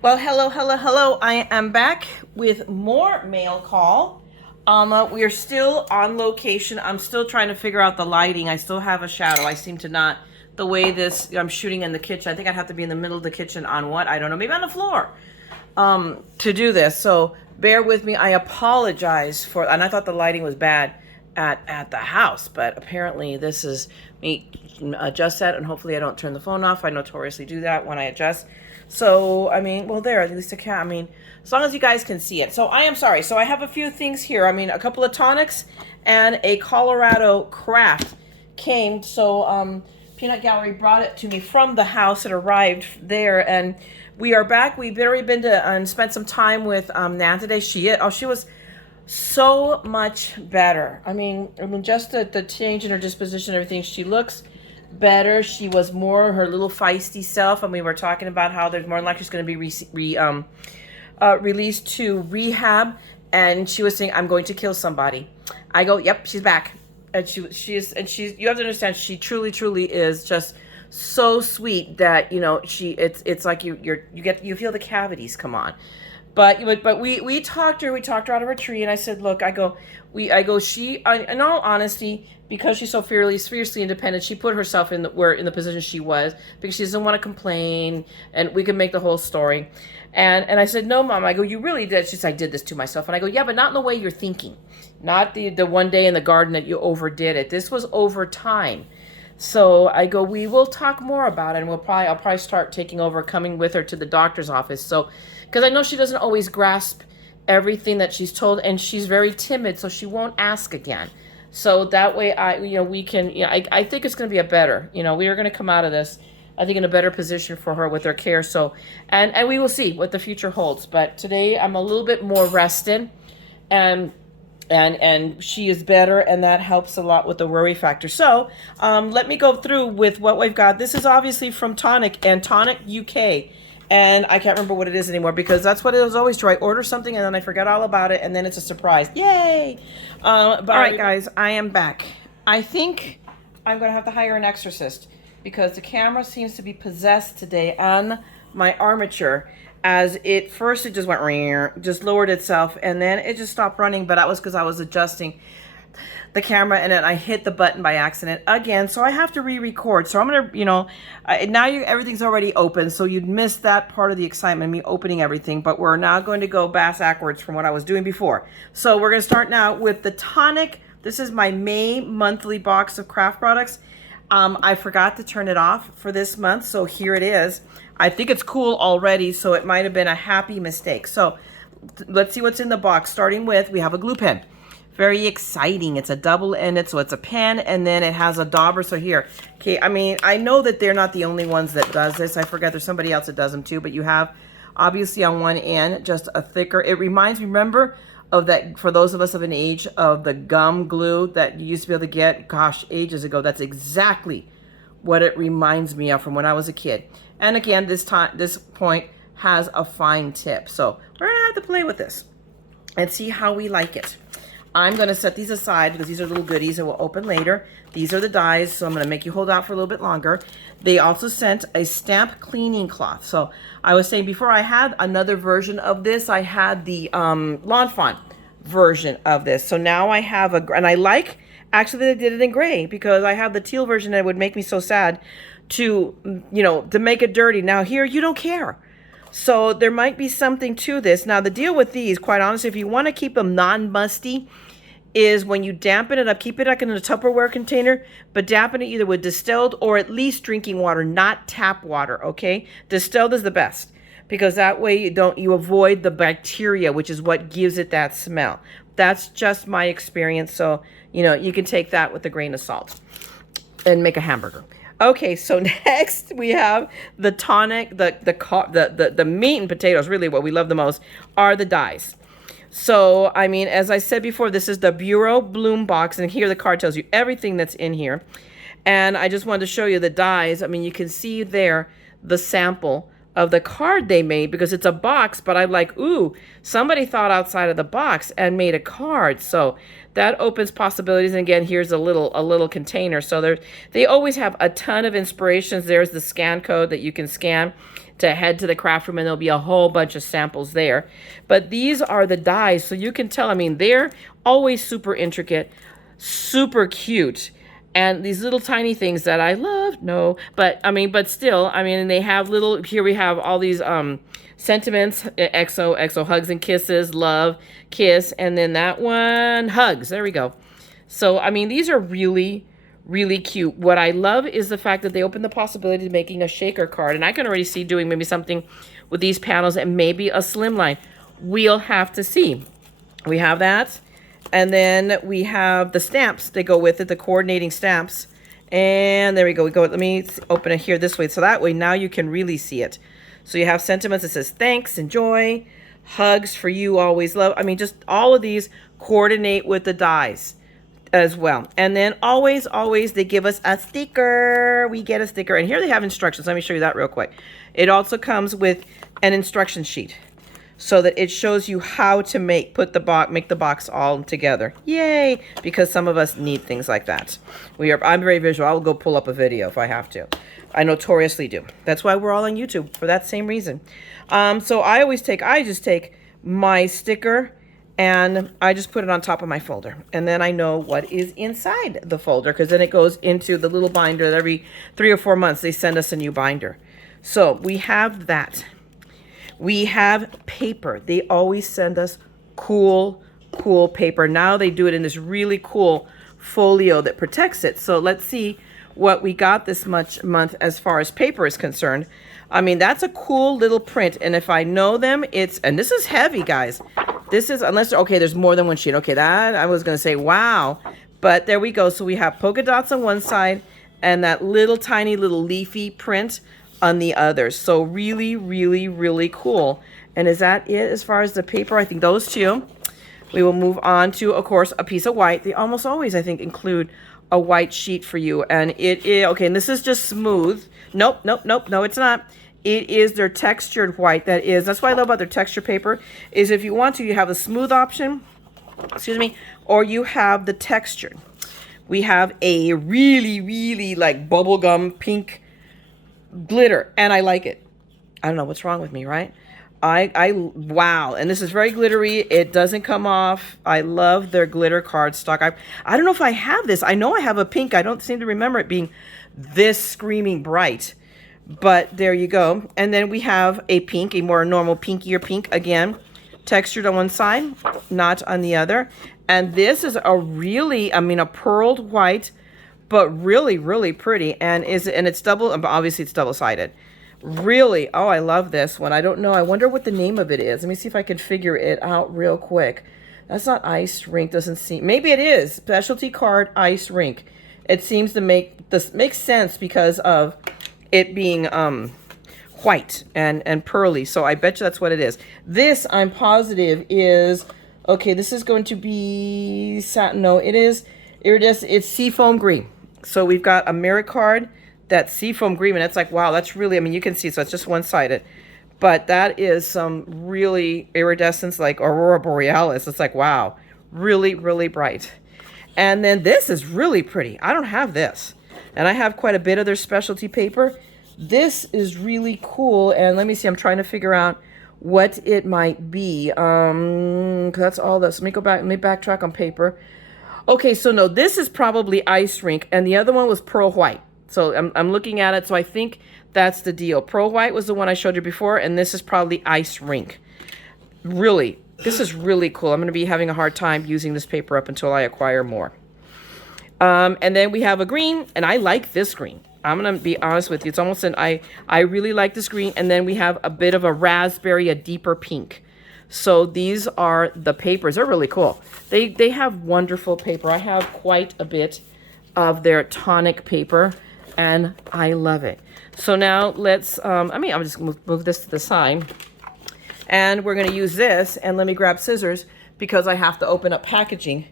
Well, hello, hello, hello. I am back with more mail call. We are still on location. I'm still trying to figure out the lighting. I still have a shadow. I seem to not, the way this, I'm shooting in the kitchen. I think I'd have to be in the middle of the kitchen on what? I don't know, maybe on the floor to do this. So bear with me. I apologize for, and I thought the lighting was bad at the house, but apparently this is me adjust that, and hopefully I don't turn the phone off. I notoriously do that when I adjust. So, I mean, well, there, at least I can. I mean, as long as you guys can see it. So, I am sorry. So, I have a few things here. I mean, a couple of tonics and a Colorado craft came. So, Peanut Gallery brought it to me from the house. It arrived there, and we are back. We've already been to and spent some time with Nan today. She was so much better. I mean, just the change in her disposition, everything. She looks better. She was more her little feisty self, and we were talking about how there's more than likely she's going to be released to rehab, and she was saying, "I'm going to kill somebody." I go, "Yep, she's back," and she's you have to understand, she truly is just so sweet that it's like you feel the cavities come on. But we talked her out of her tree, and I said, look, she, in all honesty, because she's so fiercely independent, she put herself in the position she was because she doesn't want to complain, and we can make the whole story. And I said, no, Mom. I go, you really did. She said, I did this to myself. And I go, yeah, but not in the way you're thinking. Not the one day in the garden that you overdid it. This was over time. So I go, we will talk more about it, and I'll probably start taking over, coming with her to the doctor's office. So, because I know she doesn't always grasp everything that she's told, and she's very timid, so she won't ask again. So that way, we can, I think it's going to be a better, we are going to come out of this, I think, in a better position for her with her care. So, and we will see what the future holds. But today I'm a little bit more rested, and she is better, and that helps a lot with the worry factor. So let me go through with what we've got. This is obviously from Tonic and Tonic UK, and I can't remember what it is anymore because that's what it was always true. I order something and then I forget all about it, and then it's a surprise. Yay! But all right, guys, I am back. I think I'm going to have to hire an exorcist because the camera seems to be possessed today, and my armature, as it just went, just lowered itself, and then it just stopped running. But that was because I was adjusting the camera, and then I hit the button by accident again, so I have to re-record. So I'm gonna, now everything's already open, so you'd miss that part of the excitement, me opening everything. But we're now going to go backwards from what I was doing before. So we're gonna start now with the Tonic. This is my May monthly box of craft products. I forgot to turn it off for this month, so here it is. I think it's cool already, so it might have been a happy mistake. So let's see what's in the box. Starting with, we have a glue pen. Very exciting. It's a double-ended, so it's a pen, and then it has a dauber. So here, okay, I mean, I know that they're not the only ones that does this. I forget there's somebody else that does them too, but you have, obviously, on one end, just a thicker, it reminds me, remember, of that, for those of us of an age, of the gum glue that you used to be able to get, gosh, ages ago. That's exactly what it reminds me of from when I was a kid. And again, this point has a fine tip. So we're gonna have to play with this and see how we like it. I'm gonna set these aside because these are little goodies that we'll open later. These are the dies, so I'm gonna make you hold out for a little bit longer. They also sent a stamp cleaning cloth. So I was saying before, I had another version of this. I had the Lawn Fawn version of this. So now I have and I like, actually, they did it in gray because I have the teal version that would make me so sad to make it dirty. Now here, you don't care. So there might be something to this. Now the deal with these, quite honestly, if you want to keep them non-musty, is when you dampen it up, keep it like in a Tupperware container, but dampen it either with distilled or at least drinking water, not tap water, okay? Distilled is the best because that way you avoid the bacteria, which is what gives it that smell. That's just my experience. So, you can take that with a grain of salt and make a hamburger. Okay, so next we have the Tonic, the meat and potatoes. Really, what we love the most are the dies. So, I mean, as I said before, this is the Bureau Bloom box, and here the card tells you everything that's in here. And I just wanted to show you the dies. I mean, you can see there the sample of the card they made, because it's a box, but I'm like, ooh, somebody thought outside of the box and made a card. So that opens possibilities. And again, here's a little container. So they always have a ton of inspirations. There's the scan code that you can scan to head to the craft room, and there'll be a whole bunch of samples there. But these are the dies, so you can tell, I mean, they're always super intricate, super cute. And these little tiny things that I love, no, but I mean, but still, I mean, they have little, here we have all these sentiments, XO, hugs and kisses, love, kiss, and then that one, hugs, there we go. So, I mean, these are really, really cute. What I love is the fact that they open the possibility of making a shaker card, and I can already see doing maybe something with these panels and maybe a slimline. We'll have to see. We have that. And then we have the stamps that go with it, the coordinating stamps. And there we go. Let me open it here this way. So that way now you can really see it. So you have sentiments that says thanks, enjoy, hugs for you, always love. I mean, just all of these coordinate with the dies as well. And then always they give us a sticker. We get a sticker. And here they have instructions. Let me show you that real quick. It also comes with an instruction sheet, so that it shows you how to make the box all together. Yay! Because some of us need things like that. I'm very visual. I'll go pull up a video if I have to. I notoriously do. That's why we're all on YouTube, for that same reason. So I just take my sticker and I just put it on top of my folder. And then I know what is inside the folder, because then it goes into the little binder that every 3 or 4 months they send us a new binder. So we have that. We have paper. They always send us cool paper. Now they do it in this really cool folio that protects it. So let's see what we got this month as far as paper is concerned. I mean, that's a cool little print. And if I know them, and this is heavy, guys. This is, okay, there's more than one sheet. Okay, that, I was going to say, wow. But there we go. So we have polka dots on one side and that little tiny little leafy print on the other. So really, really cool. And is that it as far as the paper? I think those two. We will move on to, of course, a piece of white. They almost always, I think, include a white sheet for you. And it is, okay, and this is just smooth. Nope, no, it's not. It is their textured white. That's what I love about their texture paper, is if you want to, you have the smooth option, excuse me, or you have the textured. We have a really like bubblegum pink glitter, and I like it. I don't know what's wrong with me, right? Wow. And this is very glittery. It doesn't come off. I love their glitter cardstock. I don't know if I have this. I know I have a pink. I don't seem to remember it being this screaming bright, but there you go. And then we have a pink, a more normal pinkier pink, again, textured on one side, not on the other. And this is a really, I mean, a pearled white, but really pretty. And it's obviously it's double-sided. Really, oh, I love this one. I don't know. I wonder what the name of it is. Let me see if I can figure it out real quick. That's not ice rink. Doesn't seem. Maybe it is. Specialty card ice rink. It seems to make sense because of it being white and pearly. So I bet you that's what it is. This, I'm positive, is okay. This is going to be satin. No, it is iridescent. It's seafoam green. So we've got a mirror card. That seafoam green, and it's like, wow, that's really, I mean, you can see, so it's just one-sided. But that is some really iridescence, like Aurora Borealis. It's like, wow, really bright. And then this is really pretty. I don't have this. And I have quite a bit of their specialty paper. This is really cool. And let me see, I'm trying to figure out what it might be. 'Cause that's all this. Let me go back, let me backtrack on paper. Okay, so no, this is probably ice rink, and the other one was pearl white. So I'm looking at it, so I think that's the deal. Pearl white was the one I showed you before, and this is probably ice rink. Really, this is really cool. I'm going to be having a hard time using this paper up until I acquire more. And then we have a green, and I like this green. I'm going to be honest with you. It's almost I really like this green. And then we have a bit of a raspberry, a deeper pink. So these are the papers. They're really cool. They have wonderful paper. I have quite a bit of their Tonic paper, and I love it. So now let's, I'm just move this to the side. And we're going to use this, and let me grab scissors because I have to open up packaging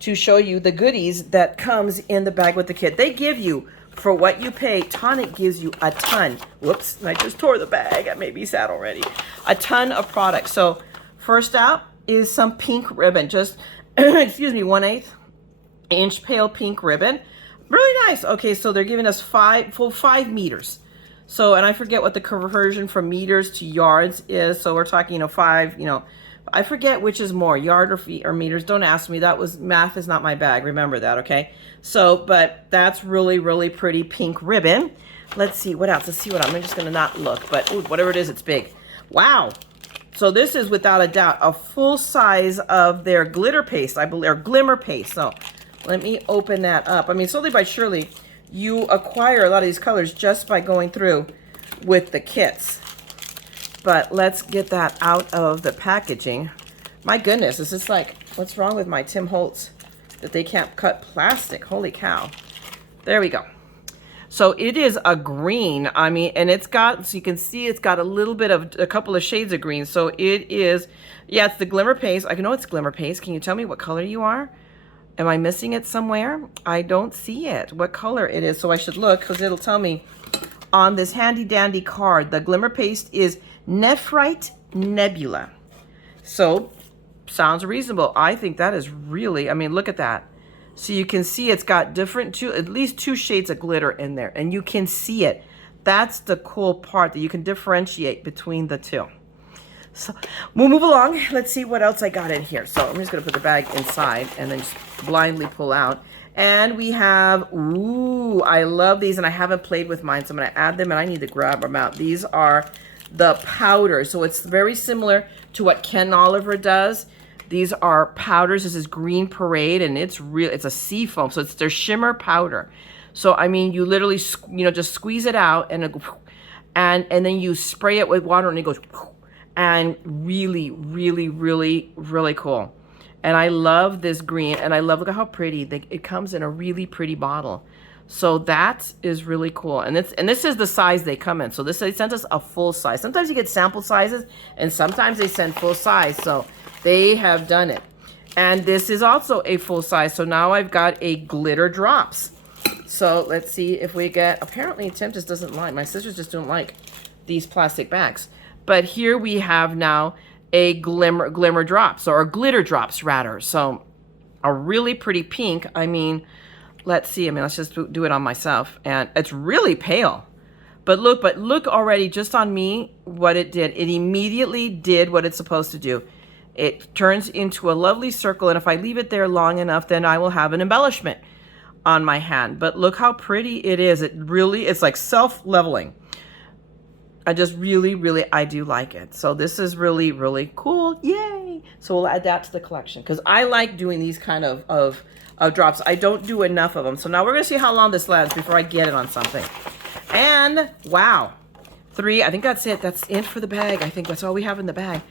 to show you the goodies that comes in the bag with the kit. They give you for what you pay, Tonic gives you a ton. Whoops, I just tore the bag. I may be sad already. A ton of products. So first out is some pink ribbon. Just, excuse me, 1/8 inch pale pink ribbon. Really nice. Okay, so they're giving us 5 meters. So, and I forget what the conversion from meters to yards is. So we're talking, 5, I forget which is more, yard or feet or meters. Don't ask me. Math is not my bag. Remember that, okay? So, but that's really, really pretty pink ribbon. Let's see what else. Let's see what I'm just going to not look, but ooh, whatever it is, it's big. Wow. So this is without a doubt a full size of their glitter paste, I believe, or glimmer paste. So let me open that up. I mean, slowly but surely, you acquire a lot of these colors just by going through with the kits. But let's get that out of the packaging. My goodness, this is like, what's wrong with my Tim Holtz that they can't cut plastic? Holy cow. There we go. So it is a green. I mean, and it's got, so you can see it's got a couple of shades of green. So it is, yeah, it's the glimmer paste. I know it's glimmer paste. Can you tell me what color you are? Am I missing it somewhere? I don't see it, what color it is. So I should look because it'll tell me on this handy dandy card. The glimmer paste is Nephrite Nebula. So sounds reasonable. I think that is really, I mean, look at that. So you can see it's got at least 2 shades of glitter in there, and you can see it. That's the cool part, that you can differentiate between the two. So we'll move along. Let's see what else I got in here. So I'm just going to put the bag inside and then just blindly pull out. And we have, ooh, I love these, and I haven't played with mine, so I'm going to add them, and I need to grab them out. These are the powders. So it's very similar to what Ken Oliver does. These are powders. This is Green Parade, and it's a sea foam. So it's their shimmer powder. So, I mean, you literally, just squeeze it out, and then you spray it with water, and it goes, and really, really, really, really cool. And I love this green, and I love, look at how pretty. It comes in a really pretty bottle. So that is really cool. And this is the size they come in. So they sent us a full size. Sometimes you get sample sizes, and sometimes they send full size. So they have done it. And this is also a full size. So now I've got a glitter drops. So let's see if we get, apparently Tim just doesn't like, my sisters just don't like these plastic bags. But here we have now a glimmer drops, or glitter drops rather. So a really pretty pink. I mean, let's see. I mean, let's just do it on myself. And it's really pale. But look already just on me what it did. It immediately did what it's supposed to do. It turns into a lovely circle. And if I leave it there long enough, then I will have an embellishment on my hand. But look how pretty it is. It's like self-leveling. I just really, I do like it. So this is really, really cool. Yay! So we'll add that to the collection because I like doing these kind of drops. I don't do enough of them. So now we're going to see how long this lasts before I get it on something. And wow, 3, I think that's it. That's it for the bag. I think that's all we have in the bag.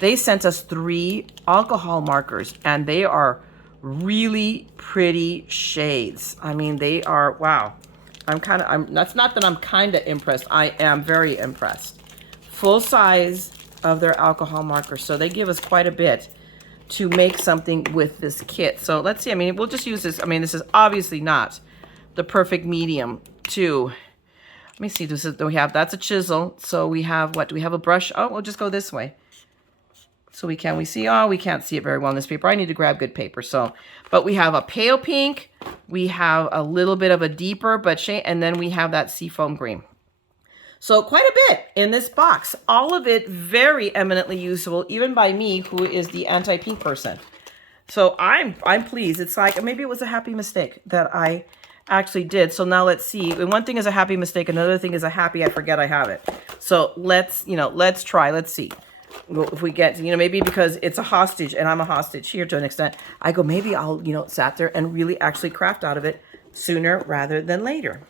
They sent us 3 alcohol markers, and they are really pretty shades. I mean, they are, wow. That's not that I'm kind of impressed. I am very impressed. Full size of their alcohol markers. So they give us quite a bit to make something with this kit. So let's see. I mean, we'll just use this. I mean, this is obviously not the perfect medium to, let me see. That's a chisel. So we have, what? Do we have a brush? Oh, we'll just go this way. So we see, oh, we can't see it very well on this paper. I need to grab good paper. So, but we have a pale pink. We have a little bit of a deeper, but shade, and then we have that seafoam green. So quite a bit in this box. All of it very eminently usable, even by me, who is the anti-pink person. So I'm pleased. It's like, maybe it was a happy mistake that I actually did. So now let's see. And one thing is a happy mistake. Another thing is a happy I forget I have it. So let's try. Let's see. Well, if we get, maybe because it's a hostage and I'm a hostage here to an extent, I go, maybe I'll, sat there and really actually craft out of it sooner rather than later.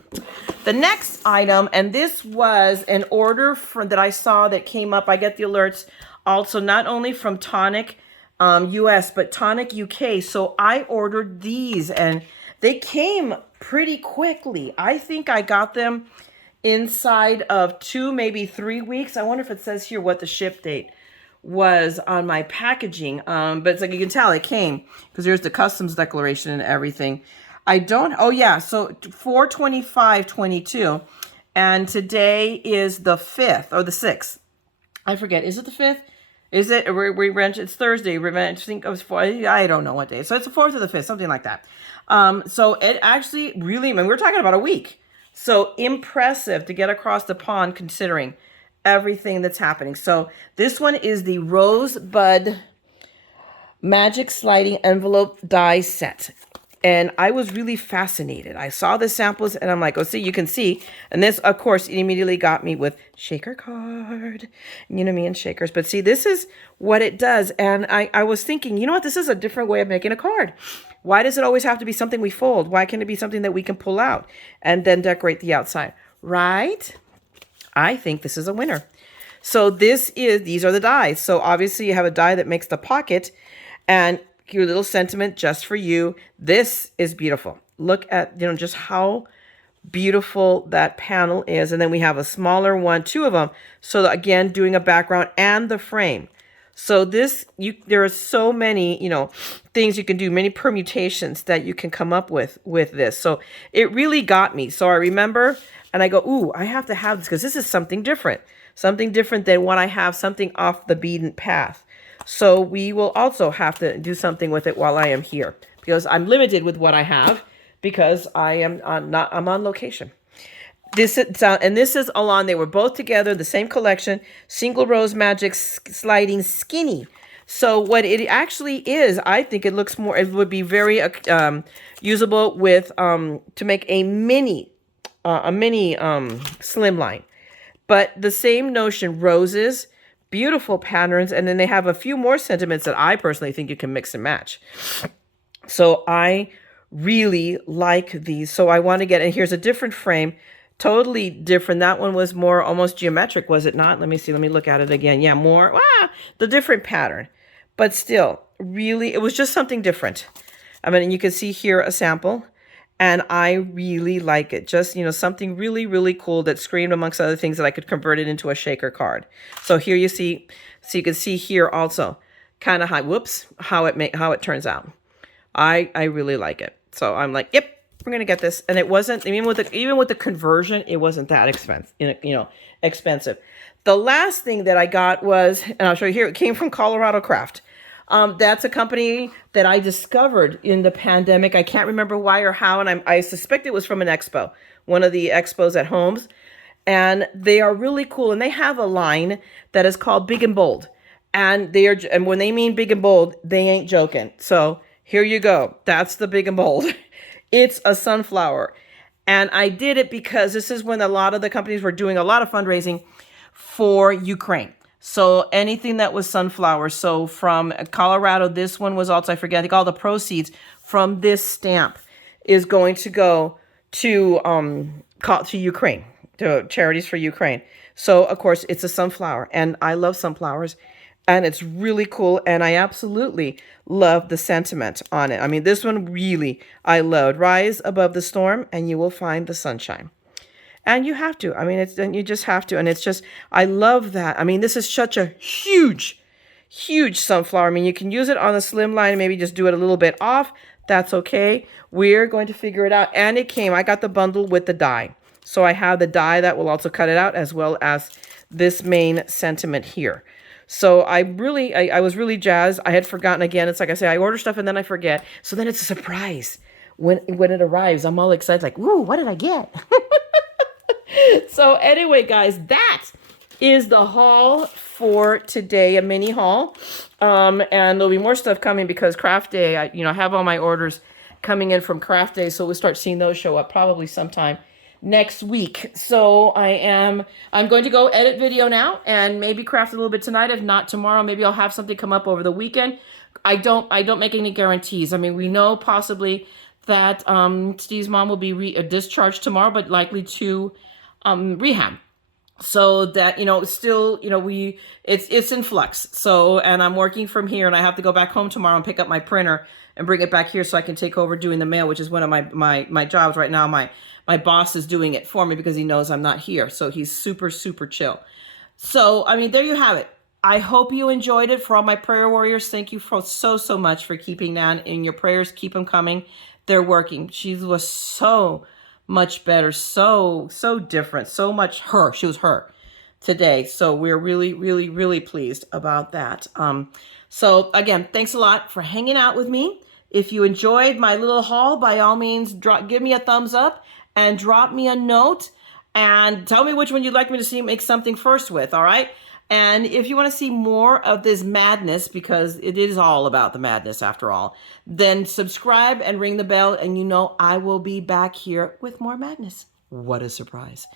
The next item, and this was an order that I saw that came up. I get the alerts also not only from Tonic US, but Tonic UK. So I ordered these and they came pretty quickly. I think I got them inside of 2, maybe 3 weeks. I wonder if it says here what the ship date was on my packaging. But it's like, you can tell it came because there's the customs declaration and everything. I don't, oh yeah, so 4/25/22, and today is the 5th or the 6th. I forget. Is it the 5th? Is it? Revenge. It's Thursday. Revenge. I think it was 4. I don't know what day. So it's the 4th or the 5th, something like that. So it actually really, I mean, we're talking about a week. So impressive to get across the pond considering everything that's happening. So this one is the Rosebud Magic Sliding Envelope Die Set. And I was really fascinated. I saw the samples and I'm like, oh, see, you can see. And this, of course, immediately got me with shaker card. You know me and shakers. But see, this is what it does. And I was thinking, you know what? This is a different way of making a card. Why does it always have to be something we fold? Why can't it be something that we can pull out and then decorate the outside? Right? I think this is a winner. So these are the dies. So obviously you have a die that makes the pocket and your little sentiment just for you. This is beautiful. Look at, just how beautiful that panel is. And then we have a smaller one, 2 of them. So again, doing a background and the frame. So there are so many, things you can do, many permutations that you can come up with this. So it really got me. So I remember, and I go, ooh, I have to have this because this is something different than what I have, something off the beaten path. So we will also have to do something with it while I am here because I'm limited with what I have because I'm on location. This is Alon. They were both together, the same collection, Single Rose Magic Sliding Skinny. So what it actually is, I think it would be very usable with to make a mini slimline. But the same notion, roses, beautiful patterns, and then they have a few more sentiments that I personally think you can mix and match. So I really like these. So I want to get, and here's a different frame, totally different. That one was more almost geometric, was it not? Let me see. Let me look at it again. Yeah, more, the different pattern. But still, really, it was just something different. I mean, you can see here a sample. And I really like it. Just, something really, really cool that screamed amongst other things that I could convert it into a shaker card. So here you see, so you can see here also kind of how it turns out. I really like it. So I'm like, yep, we're going to get this. And it wasn't, even with the conversion, it wasn't that expensive. The last thing that I got was, and I'll show you here, it came from Colorado Craft. That's a company that I discovered in the pandemic. I can't remember why or how, and I suspect it was from an expo, one of the expos at Homes. And they are really cool, and they have a line that is called Big and Bold. And when they mean big and bold, they ain't joking. So here you go. That's the Big and Bold. It's a sunflower. And I did it because this is when a lot of the companies were doing a lot of fundraising for Ukraine. So anything that was sunflower. So from Colorado, this one was also, I think all the proceeds from this stamp is going to go to Ukraine, to Charities for Ukraine. So of course it's a sunflower, and I love sunflowers, and it's really cool. And I absolutely love the sentiment on it. I mean, this one really I loved. Rise above the storm and you will find the sunshine. And you have to. I mean, you just have to. And it's just, I love that. I mean, this is such a huge, huge sunflower. I mean, you can use it on the slim line, maybe just do it a little bit off. That's okay. We're going to figure it out. And I got the bundle with the die. So I have the die that will also cut it out, as well as this main sentiment here. So I was really jazzed. I had forgotten again. It's like I say, I order stuff and then I forget. So then it's a surprise when it arrives. I'm all excited, like, ooh, what did I get? So anyway, guys, that is the haul for today, a mini haul. And there'll be more stuff coming because Craft Day, I have all my orders coming in from Craft Day. So we'll start seeing those show up probably sometime next week. So I'm going to go edit video now and maybe craft a little bit tonight. If not tomorrow, maybe I'll have something come up over the weekend. I don't make any guarantees. I mean, we know possibly that Steve's mom will be discharged tomorrow, but likely to rehab. So that, still, it's in flux. So, and I'm working from here, and I have to go back home tomorrow and pick up my printer and bring it back here so I can take over doing the mail, which is one of my jobs right now. My boss is doing it for me because he knows I'm not here. So he's super, super chill. So, I mean, there you have it. I hope you enjoyed it. For all my prayer warriors, thank you so much for keeping that in your prayers. Keep them coming. they're working. She was so much better, so different, so much her. She was her today. So we're really, really, really pleased about that. So again, thanks a lot for hanging out with me. If you enjoyed my little haul, by all means, give me a thumbs up and drop me a note and tell me which one you'd like me to see make something first with, all right? And if you want to see more of this madness, because it is all about the madness after all, then subscribe and ring the bell, and you know I will be back here with more madness. What a surprise.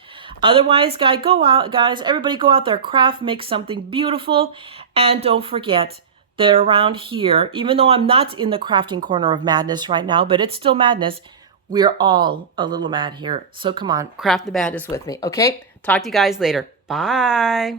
Otherwise, guys, everybody go out there, craft, make something beautiful, and don't forget, they're around here, even though I'm not in the crafting corner of madness right now, but it's still madness. We're all a little mad here. So come on, craft the madness with me, okay? Talk to you guys later. Bye.